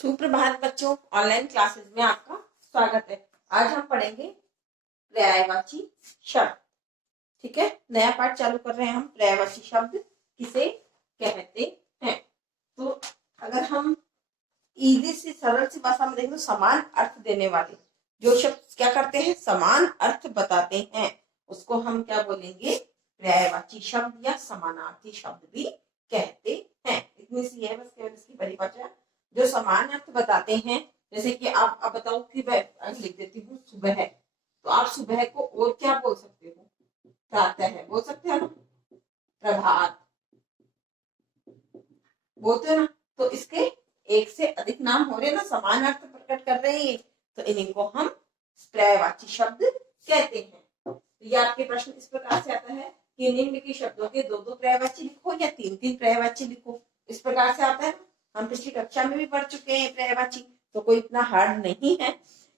सुप्रभात बच्चों, online classes में आपका स्वागत है। आज हम पढ़ेंगे पर्यायवाची शब्द। ठीक है, नया पाठ चालू कर रहे हैं हम। पर्यायवाची शब्द किसे कहते हैं? तो अगर हम इजी सी सरल सी भाषा में देखें तो समान अर्थ देने वाले जो शब्द क्या करते हैं, समान अर्थ बताते हैं, उसको हम क्या बोलेंगे? पर्यायवाची शब्द या समानार्थी शब्द भी कहते हैं। इतनी सी है बस केवल इसकी परिभाषा। जो समान अर्थ बताते हैं, जैसे कि आप बताओ कि मैं लिख देती हूँ सुबह, तो आप सुबह को और क्या बोल सकते हो? प्रातः बोल सकते हो ना, प्रभात बोलते हो ना। तो इसके एक से अधिक नाम हो रहे ना, समान अर्थ प्रकट कर रहे हैं, तो इन्हीं को हम पर्यायवाची शब्द कहते हैं। तो ये आपके प्रश्न इस प्रकार से आता है कि निम्नलिखित शब्दों के दो दो पर्यायवाची लिखो या तीन तीन पर्यायवाची लिखो, इस प्रकार से आता है। हम पिछली कक्षा में भी पढ़ चुके हैं पर्यायवाची, तो कोई इतना हार्ड नहीं है।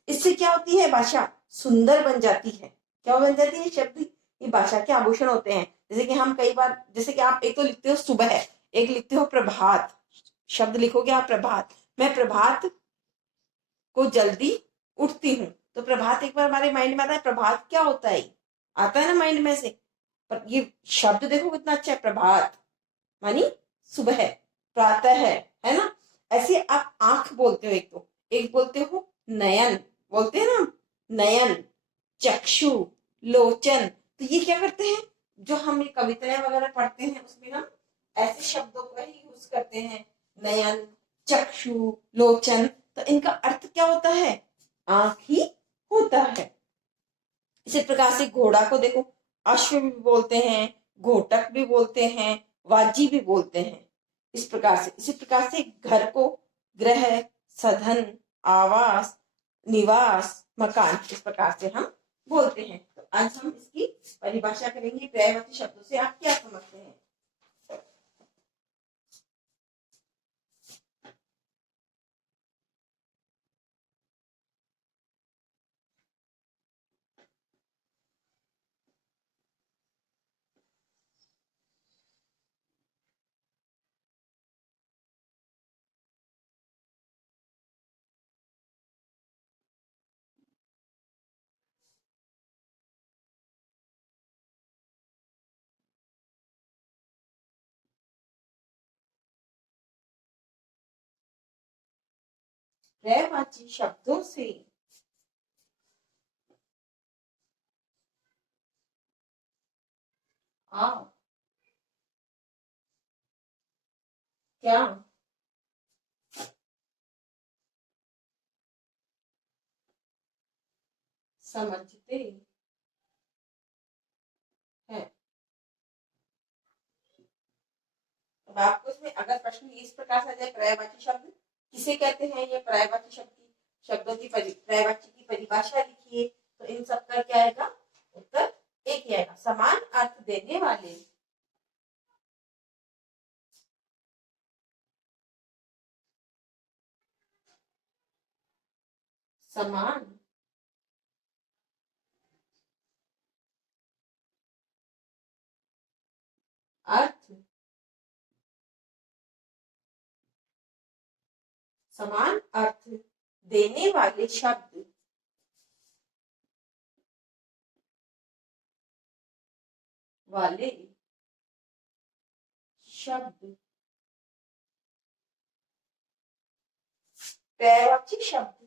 इससे क्या होती है? भाषा सुंदर बन जाती है। क्या बन जाती है? शब्द ये भाषा के आभूषण होते हैं। जैसे कि हम कई बार, जैसे कि आप एक तो लिखते हो सुबह, एक लिखते हो प्रभात, शब्द लिखोगे आप प्रभात, मैं प्रभात को जल्दी उठती हूँ, तो प्रभात एक बार हमारे माइंड में आता है। प्रभात क्या होता है? आता है ना माइंड में से। पर ये शब्द देखो कितना अच्छा है, प्रभात मानी सुबह, प्रातः है ना। ऐसे आप आंख बोलते हो, एक बोलते हो नयन, बोलते हैं ना नयन, चक्षु, लोचन। तो ये क्या करते हैं? जो हम ये कविताएं वगैरह पढ़ते हैं उसमें हम ऐसे शब्दों का ही यूज करते हैं, नयन, चक्षु, लोचन। तो इनका अर्थ क्या होता है? आंख ही होता है। इसी प्रकार से घोड़ा को देखो, अश्व भी बोलते हैं, घोटक भी बोलते हैं, वाजी भी बोलते हैं। इस प्रकार से, इसी प्रकार से घर को गृह, सधन, आवास, निवास, मकान, इस प्रकार से हम बोलते हैं। तो आज हम इसकी परिभाषा करेंगे। पर्यायवाची शब्दों से आप क्या समझते हैं? पर्यायवाची शब्दों से आप क्या समझते हैं? अब आपको इसमें अगर प्रश्न इस प्रकार से आ जाए, पर्यायवाची शब्द किसे कहते हैं, ये पर्यायवाची शब्द की शब्दों की पर्यायवाची की परिभाषा लिखिए, तो इन सबका क्या आएगा? उत्तर एक ही आएगा, समान अर्थ देने वाले समान अर्थ, समान अर्थ देने वाले शब्द वाले शब्द पर्यायवाची शब्द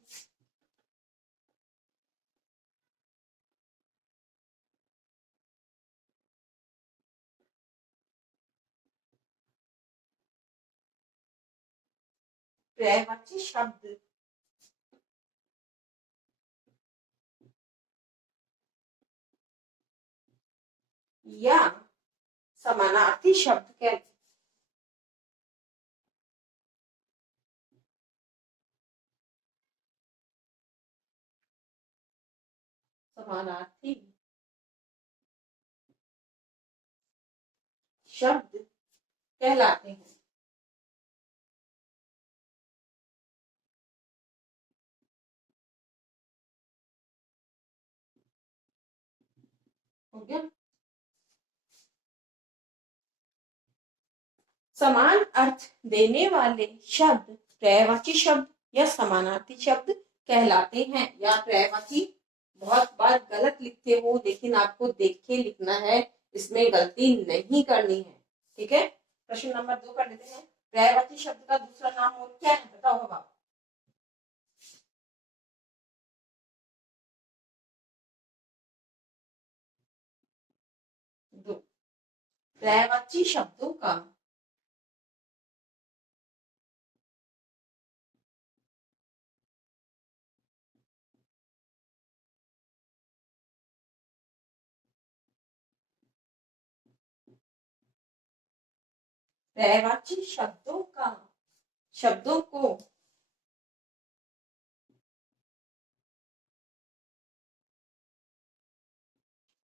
पर्यायवाची शब्द या समानार्थी शब्द कहते हैं। समानार्थी शब्द कहलाते हैं। हो गया? समान अर्थ देने वाले शब्द पर्यायवाची शब्द या समानार्थी शब्द कहलाते हैं। या पर्यायवाची बहुत बार गलत लिखते हो, लेकिन आपको देख के लिखना है, इसमें गलती नहीं करनी है। ठीक है, प्रश्न नंबर 2 कर लेते हैं। पर्यायवाची शब्द का दूसरा नाम और क्या है, बताओ अब आप। दो, पर्यायवाची शब्दों का पर्यायवाची शब्दों को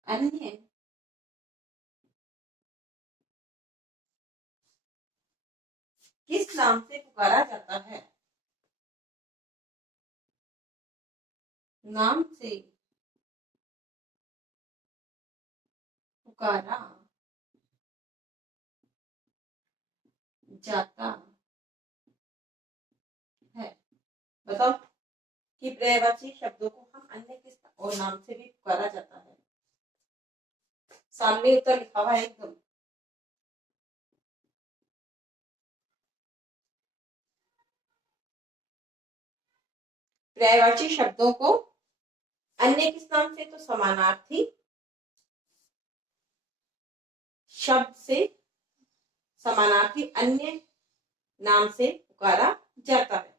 अन्य किस नाम से पुकारा जाता है? नाम से पुकारा जाता है। बताओ कि पर्यायवाची शब्दों को हम अन्य किस और नाम से भी पुकारा जाता है? सामने उत्तर लिखा हुआ है एकदम। पर्यायवाची शब्दों को अन्य किस नाम से? तो समानार्थी शब्द से, समानार्थी अन्य नाम से पुकारा जाता है।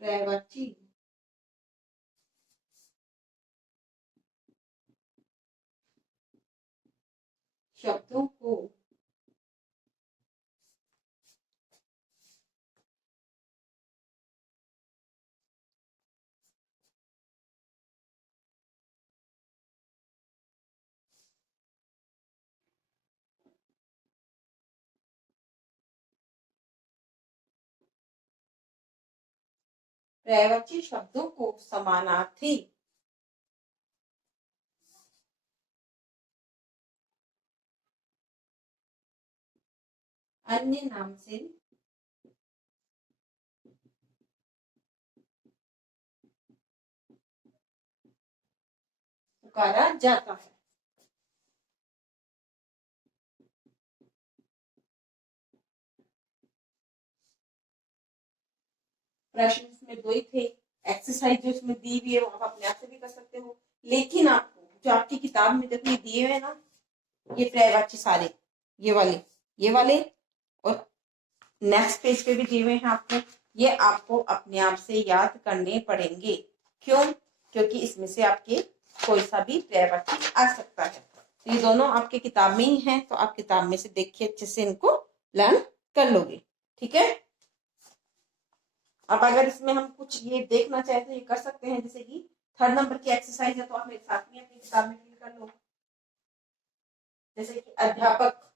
पर्यायवाची शब्दों को पर्यायवाची शब्दों को समानार्थी अन्य नाम से पुकारा जाता है। प्रश्न इसमें 2 ही थे। एक्सरसाइज जो इसमें दी हुई है वो आप अपने आप से भी कर सकते हो, लेकिन आपको जो आपकी किताब में देखो ये दिए हुए ना, ये पर्यायवाची सारे ये वाले और नेक्स्ट पेज पे भी दिए हुए हैं आपको, ये आपको अपने आप से याद करने पड़ेंगे। क्यों? क्योंकि इसमें से आपके कोई सा भी पर्यायवाची आ सकता है। तो ये दोनों आपके किताब में ही हैं, तो आप किताब में से देखिए, अच्छे से इनको लर्न कर लोगे। ठीक है, अब अगर इसमें हम कुछ ये देखना चाहे तो ये कर सकते हैं, जैसे कि 3rd नंबर की एक्सरसाइज है, तो आप मेरे साथ में अपनी किताब में फिल कर लो। जैसे कि अध्यापक,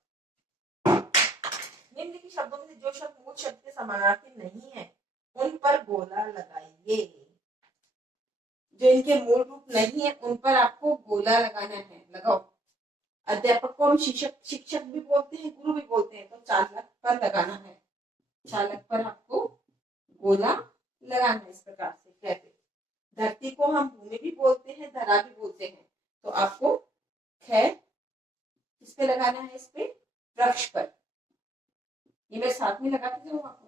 निम्नलिखित शब्दों में से जो शब्द मूल शब्द के समानार्थी नहीं है उन पर गोला लगाइए। जो इनके मूल रूप नहीं है उन पर आपको गोला लगाना है, लगाओ। अध्यापक को हम शिक्षक भी बोलते हैं, गुरु भी बोलते हैं, तो चालक पर लगाना है, चालक पर आपको गोला लगाना है। इस प्रकार से कहते, धरती को हम भूमि भी बोलते हैं, धरा भी बोलते हैं, तो आपको खैर किस पे लगाना है? इस पे वृक्ष पर। ये मैं साथ में लगाती हूँ आपको।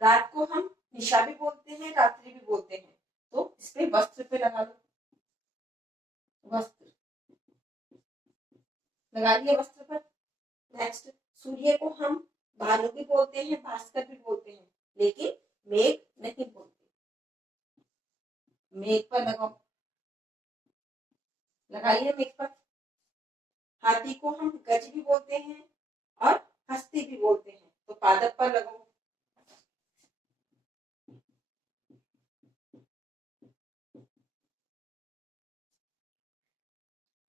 रात को हम निशा भी बोलते हैं, रात्रि भी बोलते हैं, तो इस पे वस्त्र पे लगा लो, वस्त्र लगा लिया वस्त्र पर। नेक्स्ट, सूर्य को हम भानु भी बोलते हैं, भास्कर भी बोलते हैं, लेकिन मेघ नहीं बोलते, मेघ पर लगाओ, लगाइए मेघ पर। हाथी को हम गज भी बोलते हैं और हस्ती भी बोलते हैं, तो पादप पर लगाओ।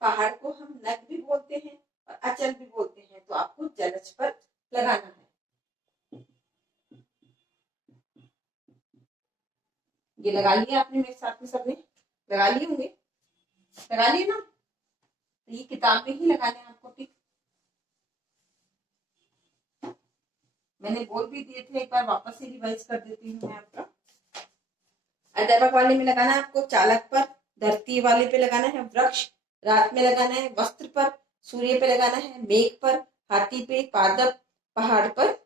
पहाड़ को हम नग भी बोलते हैं और अचल भी बोलते हैं, तो आपको जलज पर लगाना है। ये लगा लिया आपने मेरे साथ में, सबने लगा लिए होंगे, लगा लिए ना? तो ये किताब में ही लगाने हैं आपको टिक। मैंने बोल भी दिए थे, एक बार वापस से रिवाइज कर देती हूँ मैं आपका। अध्यापक वाले में लगाना है आपको चालक पर, धरती वाले पे लगाना है वृक्ष, रात में लगाना है वस्त्र पर, सूर्य पे लगाना है मेघ पर, हाथी पे पादप, पहाड़ पर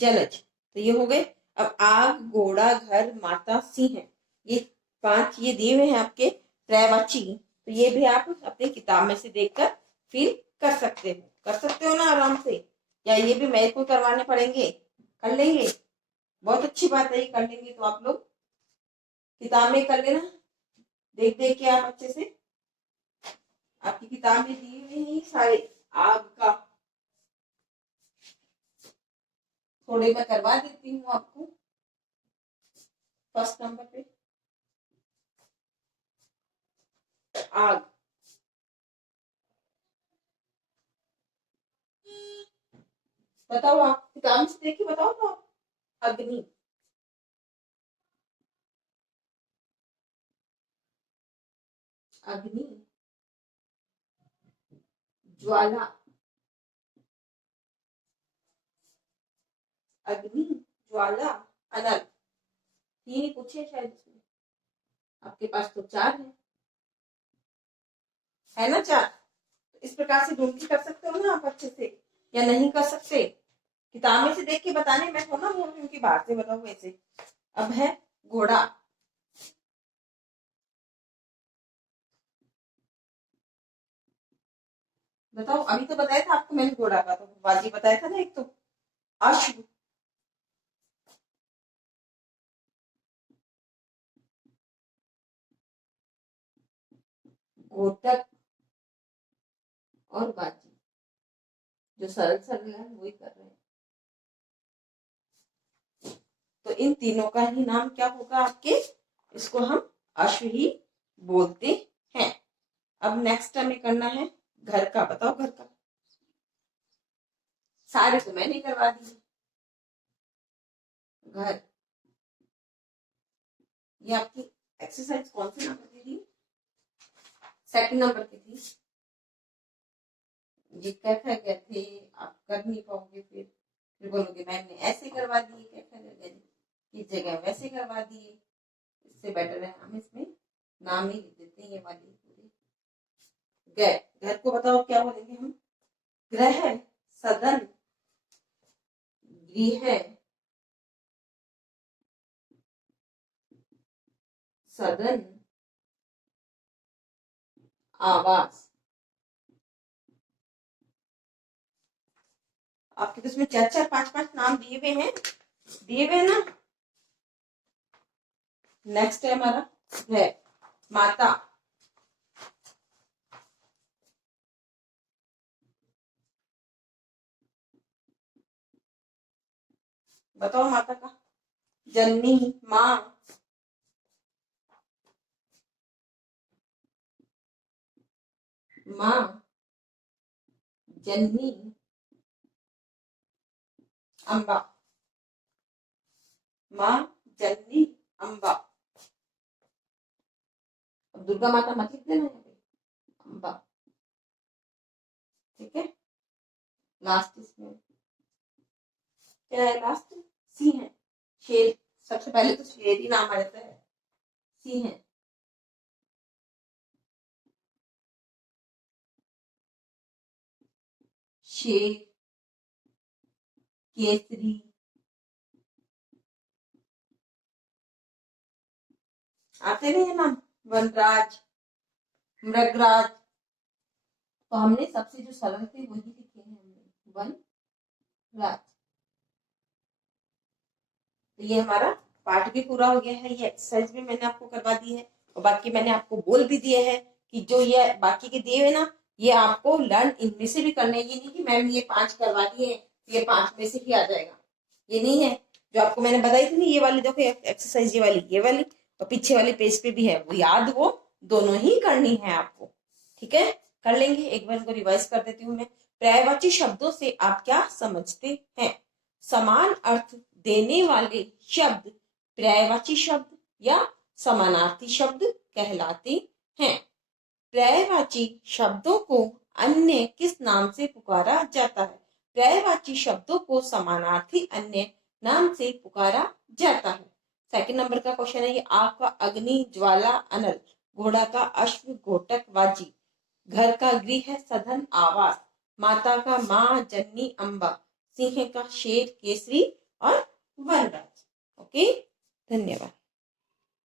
जलज। तो ये हो गए। अब आग, घोड़ा, घर, माता, सिंह, ये 5 ये दिए हुए हैं आपके पर्यायवाची। तो ये भी आप अपनी किताब में से देखकर फिल कर सकते हो ना आराम से, या ये भी मेरे को करवाने पड़ेंगे? कर लेंगे, बहुत अच्छी बात है, ये कर लेंगे तो आप लोग किताब में कर लेना, देख देख के आप अच्छे से। आपकी किताब में दिए हुए हैं सारे। आग का थोड़े मैं करवा देती हूँ आपको। फर्स्ट नंबर पे आग, बताओ आप किताब से देख के बताओ तो आप। अग्नि, अग्नि, ज्वाला, अग्नि, ज्वाला, अनल। 3 ही पूछे शायद इसमें, आपके पास तो 4 है ना 4। इस प्रकार से ढूंढ के कर सकते हो ना आप अच्छे से, या नहीं कर सकते? किताब में से देख के बताने, मैं थोड़ा बोल रही हूँ कि बाहर से बताओ ऐसे। अब है घोड़ा, बताओ। अभी तो बताया था आपको मैंने घोड़ा का, तो बाजी बताया था ना एक तो। अश्व, घोटक और बाजी, जो सरल सरल है वही कर रहे हैं। तो इन तीनों का ही नाम क्या होगा आपके? इसको हम अश्व ही बोलते हैं। अब नेक्स्ट हमें करना है घर का, बताओ घर का। सारे तो मैंने करवा दिए। घर, ये आपकी एक्सरसाइज कौन से नंबर की थी? 2nd नंबर की थी। ये कैसे गए थे आप, कर नहीं पाओगे, फिर बोलोगे मैम ने ऐसे करवा दिए, कैसे किस जगह वैसे करवा दिए। इससे बेटर है हम इसमें नाम ही लिख देते हैं ये वाली पूरी। घर को बताओ क्या बोलेंगे हम? ग्रह, सदन, गृह, सदन, आवास। आपके तो इसमें 4-4, 5-5 नाम दिए हुए हैं ना। नेक्स्ट है हमारा है माता, बताओ माता का। जननी, माँ, माँ, जननी, अम्बा, माँ, जननी, अम्बा। अब दुर्गा माता मत लिख देना यहाँ पे, अम्बा। ठीक है, लास्ट इसमें क्या है? लास्ट सिंह है, शेर। सबसे पहले तो शेर ही नाम आ जाता है, सिंह है। शेर, केसरी, आते नहीं है नाम, वनराज, मृगराज। तो हमने सबसे जो सरल थे वही लिखे हैं हमने, वनराज। तो ये हमारा पाठ भी पूरा हो गया है, ये एक्सरसाइज भी मैंने आपको करवा दी है, और बाकी मैंने आपको बोल भी दिए है कि जो ये बाकी के दिए हुए ना, ये आपको लर्न इनमें से भी करने। ये नहीं कि मैम ये 5 करवा दिए, ये 5 में से ही आ जाएगा, ये नहीं है। जो आपको मैंने बताई थी ना, ये वाली देखो एक्सरसाइज, ये वाली और पीछे वाले पेज पे भी है, वो याद, वो दोनों ही करनी है आपको। ठीक है, कर लेंगे। एक बार इनको रिवाइज कर देती हूँ मैं। पर्यायवाची शब्दों से आप क्या समझते हैं? समान अर्थ देने वाले शब्द पर्यायवाची शब्द या समानार्थी शब्द कहलाते हैं। पर्यायवाची शब्दों को अन्य किस नाम से पुकारा जाता है? पर्यायवाची शब्दों को समानार्थी अन्य नाम से पुकारा जाता है। सेकंड नंबर का क्वेश्चन है ये, आग का अग्नि, ज्वाला अनल, घोड़ा का अश्व घोटक वाजी, घर का गृह सधन आवास, माता का माँ जननी अम्बा, सिंह का शेर केसरी और वनराज। ओके, धन्यवाद।